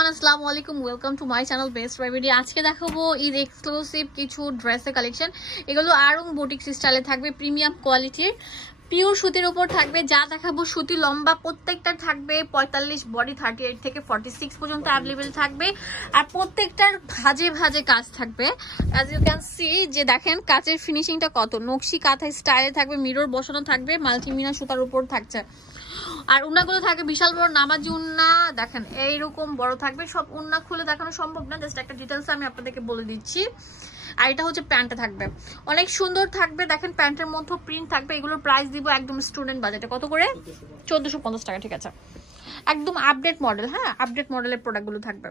Everyone, আসসালামু আলাইকুম, welcome to my channel best রেভিডি। আজকে দেখাবো ঈদ এক্সক্লুসিভ কিছু ড্রেসের কালেকশন। এগুলো আরং বুটিক স্টাইলে থাকবে, প্রিমিয়াম কোয়ালিটির পিওর সুতির উপর থাকবে। যা দেখাবো সুতি লম্বা প্রত্যেকটার থাকবে 45, বডি 38 থেকে 46 পর্যন্ত অ্যাভেলেবেল থাকবে। আর প্রত্যেকটার ভাজে ভাজে কাজ থাকবে। অ্যাজ ইউ ক্যান সি যে দেখেন কাচের ফিনিশিংটা কত নকশি কাঁথা স্টাইলে থাকবে, মিরর বসানো থাকবে, মাল্টিমিনা সুতার উপর থাকছে। আর উন্নাগুলো থাকে বিশাল বড় নামাজি উন্না, দেখেন এইরকম বড় থাকবে। সব উন্না খুলে দেখানো সম্ভব না, জাস্ট একটা ডিটেলস আমি আপনাদেরকে বলে দিচ্ছি। আর এটা হচ্ছে প্যান্টটা থাকবে, অনেক সুন্দর থাকবে। দেখেন প্যান্টের মধ্যে প্রিন্ট থাকবে। এগুলোর প্রাইস দিব একদম স্টুডেন্ট বাজেটে। কত করে? 1450 টাকা। ঠিক আছে, একদম আপডেট মডেল। হ্যাঁ, আপডেট মডেলের প্রোডাক্টগুলো থাকবে।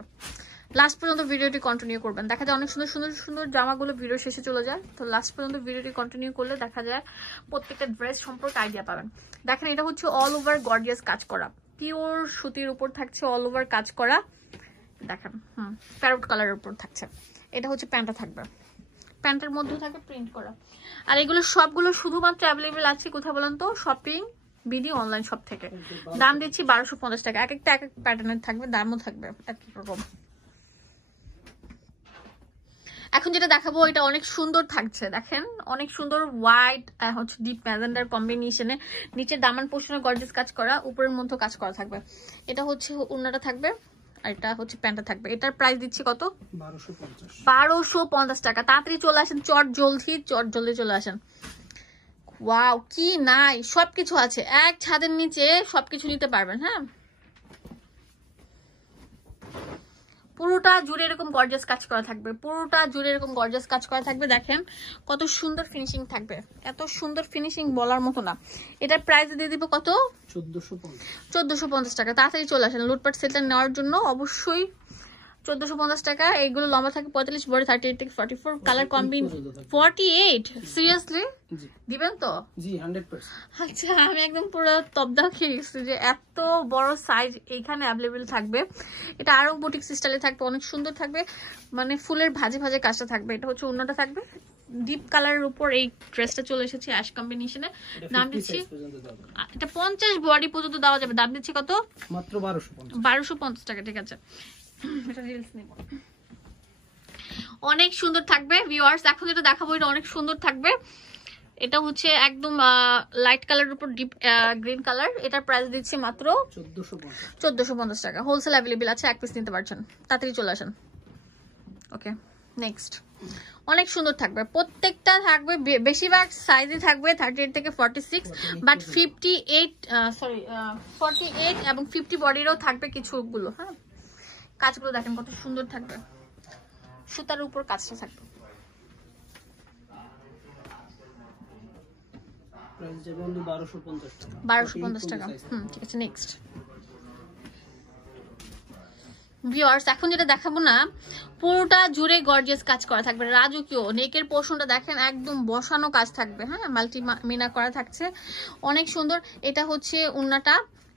লাস্ট পর্যন্ত ভিডিওটি কন্টিনিউ করবেন। দেখা যায় অনেক সুন্দর সুন্দর সুন্দর জামাগুলো ভিডিও শেষে চলে যায়, তো লাস্ট পর্যন্ত ভিডিওটি কন্টিনিউ করলে দেখা যায় প্রত্যেকটা ড্রেস সম্পর্কে আইডিয়া পাবেন। দেখেন এটা হচ্ছে অল ওভার গর্জিয়াস কাজ করা, পিওর সুতির উপর থাকছে, অল ওভার কাজ করা। দেখেন প্যারট কালারের উপর থাকছে। এটা হচ্ছে প্যান্টটা থাকবে, প্যান্টের মধ্যেও থাকবে প্রিন্ট করা। আর এগুলো সবগুলো শুধুমাত্র অ্যাভেলেবেল আছে কোথায় বলেন তো? শপিং বিডি অনলাইন শপ থেকে। দাম দিচ্ছি 1250 টাকা। এক একটা এক এক প্যাটার্নের থাকবে, দামও থাকবে এক এক রকম। এখন যেটা দেখাবো এটা অনেক সুন্দর থাকছে, দেখেন অনেক সুন্দর হোয়াইট হচ্ছে ডিপ ম্যাজেন্ডার কম্বিনেশনে, নিচে দামান পোর্শনে গর্জিয়াস কাজ করা, উপরের মধ্যে কাজ করা থাকবে। এটা হচ্ছে ওড়নাটা থাকবে, আর এটা হচ্ছে প্যান্টটা থাকবে। এটার প্রাইস দিচ্ছি কত? 1250 টাকা। তাড়াতাড়ি চলে আসেন, চট জলদি চলে আসেন। ওয়াও, কি নাই, সবকিছু আছে এক ছাদের নিচে, সবকিছু নিতে পারবেন। হ্যাঁ, পুরোটা জুড়ে এরকম গর্জিয়াস কাজ করা থাকবে, পুরোটা জুড়ে এরকম গর্জিয়াস কাজ করা থাকবে। দেখেন কত সুন্দর ফিনিশিং থাকবে, এত সুন্দর ফিনিশিং বলার মতো না। এটার প্রাইস দিয়ে দিব কত? 1450 টাকা। তাড়াতাড়ি চলে আসেন লুটপাট সেটটা নেওয়ার জন্য। অবশ্যই 1450 টাকা। এইগুলো লম্বা থাকে 45, বডি 38 থেকে 44, কালার কম্বিন 48। সিরিয়াসলি দিবেন তো? জি 100%। আচ্ছা, আমি একদম পুরো তবদা খেয়ে গেছি যে এত বড় সাইজ এইখানে অ্যাভেলেবেল থাকবে। এটা আরো বুটিক স্টাইলে থাকবে, অনেক সুন্দর থাকবে, মানে ফুলের ভাজে ভাজে কাজটা থাকবে। এটা হচ্ছে অন্যটা থাকবে ডিপ কালারের উপর। এই ড্রেসটা চলে এসেছে অ্যাশ কম্বিনেশনে। দাম দিচ্ছি এটা 50 বডি পর্যন্ত দেওয়া যাবে। দাম দিচ্ছি কত? মাত্র 1250 টাকা। ঠিক আছে, এটা রিলস নেব। অনেক সুন্দর থাকবে ভিউয়ার্স। এখন যেটা দেখাবো এটা অনেক সুন্দর থাকবে। এটা হচ্ছে একদম লাইট কালারের উপর ডিপ গ্রিন কালার। এটার প্রাইস দিচ্ছি মাত্র 1450 টাকা। হোলসেল অ্যাভেলেবেল আছে, এক পিস নিতে পারছেন। তাড়াতাড়ি চলে আসেন। ওকে, নেক্সট। অনেক সুন্দর থাকবে, প্রত্যেকটা থাকবে বেশিরভাগ সাইজে থাকবে 38 থেকে 46, বাট 48 এবং 50 বডিরও থাকবে কিছুগুলো। হ্যাঁ, কাজগুলো দেখেন কত সুন্দর থাকবে, সুতার উপর কাজটা থাকবে। প্রাইস যাবে 1250 টাকা। 1250 টাকা। ঠিক আছে, নেক্সট। ভিউয়ার্স এখন যেটা দেখাবো না, পুরোটা জুড়ে গর্জিয়াস কাজ করা থাকবে, রাজকীয়। নেকের পোর্শনটা দেখেন একদম বসানো কাজ থাকবে। হ্যাঁ, মাল্টি মিনা করা থাকছে, অনেক সুন্দর। এটা হচ্ছে ওড়নাটা,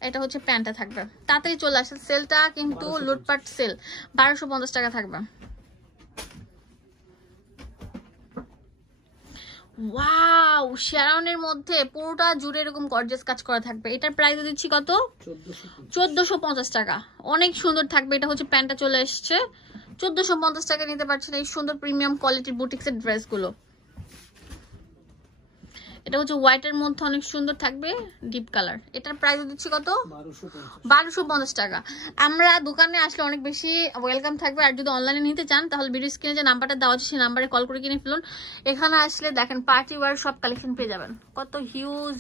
এটা হচ্ছে প্যান্টটা থাকবে। তাড়াতাড়ি চলে আসে, সেলটা কিন্তু লুটপাট সেল। 1250 টাকা থাকবে। ওয়াও, শেরনের মধ্যে পুরোটা জুড়ে এরকম গর্জিয়াস কাজ করা থাকবে। এটার প্রাইস দিচ্ছি কত? 1450 টাকা। অনেক সুন্দর থাকবে। এটা হচ্ছে প্যান্টটা চলে এসছে। 1450 টাকা নিতে পারছেন এই সুন্দর প্রিমিয়াম কোয়ালিটির বুটিক্সের ড্রেসগুলো। এটা হচ্ছে হোয়াইটের মধ্যে অনেক সুন্দর থাকবে, ডিপ কালার। এটার প্রাইস দিচ্ছি কত? 1250 টাকা। আমরা দোকানে আসলে অনেক বেশি ওয়েলকাম থাকবে। আর যদি অনলাইনে নিতে চান তাহলে ভিডিও স্ক্রিনে যে নাম্বারটা দেওয়া আছে সেই নাম্বারে কল করে কিনে ফেলুন। এখানে আসলে দেখেন পার্টি ওয়্যার সব কালেকশন পেয়ে যাবেন। কত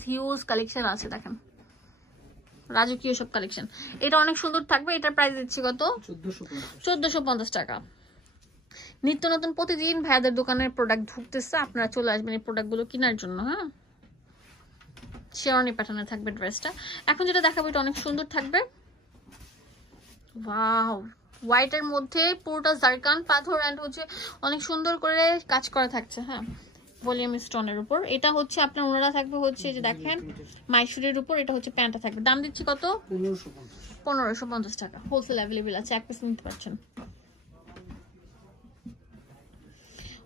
হিউজ কালেকশন আছে, দেখেন রাজকীয় সব কালেকশন। এটা অনেক সুন্দর থাকবে। এটার প্রাইস দিচ্ছি কত? 1450 টাকা। নিত্য নতুন প্রতিদিন ভাইয়াদের দোকানের প্রোডাক্ট ঢুকতেছে, আপনারা চলে আসবেন এই প্রোডাক্টগুলো কেনার জন্য। হ্যাঁ, শেরনি প্যাটার্নে থাকবে ড্রেসটা। এখন যেটা দেখাবো এটা অনেক সুন্দর থাকবে। ওয়াও, হোয়াইটের মধ্যে পুরোটা জারকান পাথর এন্ড হচ্ছে অনেক সুন্দর করে কাজ করা থাকছে। হ্যাঁ, ভলিউম স্টোনের উপর। এটা হচ্ছে আপনার ওনারা থাকবে হচ্ছে যে দেখেন মাইসুরের উপর। এটা হচ্ছে প্যান্টটা থাকবে। দাম দিচ্ছি কত? 1550 টাকা। হোলসেল অ্যাভেলেবেল আছে, এক পিস নিতে পারছেন।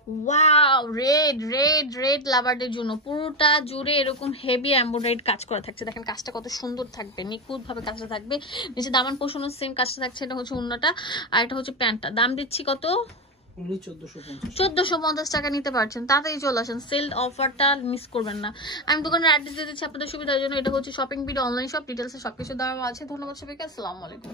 ওয়াও, রেড রেড রেড লাভারদের জন্য পুরোটা জুড়ে এরকম হেভি এমব্রয়ডারি কাজ করা থাকছে। দেখেন কাজটা কত সুন্দর থাকবে, নিখুঁত ভাবে কাজটা থাকবে। নিচে দামান পোষণের সেম কাজটা থাকছে। এটা হচ্ছে ওড়নাটা আর এটা হচ্ছে প্যান্টটা। দাম দিচ্ছি কত? 1450 টাকা নিতে পারছেন। তাড়াতাড়ি চলে আসেন, সেল অফারটা মিস করবেন না। আমি দোকানের অ্যাড্রেস দিয়ে দিচ্ছি আপনাদের সুবিধার জন্য। এটা হচ্ছে শপিং ভিডিও অনলাইন শপ, ডিটেলসে সবকিছু দেওয়া আছে। ধন্যবাদ সবাইকে, আসসালামু আলাইকুম।